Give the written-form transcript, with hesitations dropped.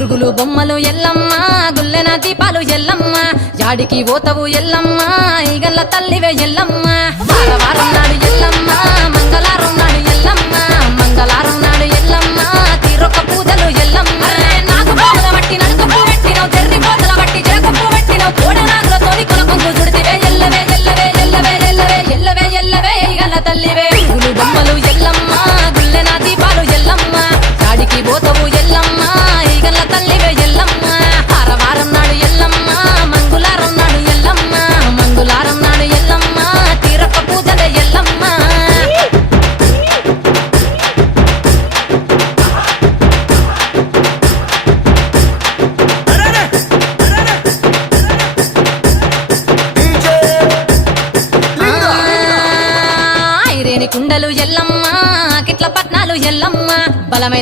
గురుగులు బొమ్మలు ఎల్లమ్మ గుల్లెన దీపాలు ఎల్లమ్మ యాడికి పోతవు ఎల్లమ్మ ఈగల్ల తల్లివే ఎల్లమ్మ వారం నాడు ఎల్లమ్మ మంగళారం నాడు ఎల్లమ్మ మంగళారం నాడు ఎల్లమ్మ తీరొక్క పూజలు ఎల్లమ్మ నాకు బాగుల బట్టి నడుకప్పు పెట్టినవు జర్రి పోతల బట్టి జరకప్పు పెట్టినవు కోడ నాగులతోని కొనకొంగు చుడితివే ఎల్లవే ఎల్లవే ఎల్లవే ఎల్లవే ఎల్లవే ఎల్లవే ఈగల్ల తల్లివే గురుగులు బొమ్మలు ఎల్లమ్మ గుల్లెన దీపాలు ఎల్లమ్మ యాడికి పోతవు ఎల్లమ్మ ఈగల్ల తల్లివే ఎల్లమ్మ వారం నాడు ఎల్లమ్మ మంగళారం నాడు ఎల్లమ్మ మంగళారం నాడు ఎల్లమ్మ తీరొక్క పూజల ఎల్లమ్మ ఐరేని కుండలు ఎల్లమ్మ కిట్ల పట్నాలు ఎల్లమ్మ బలమైన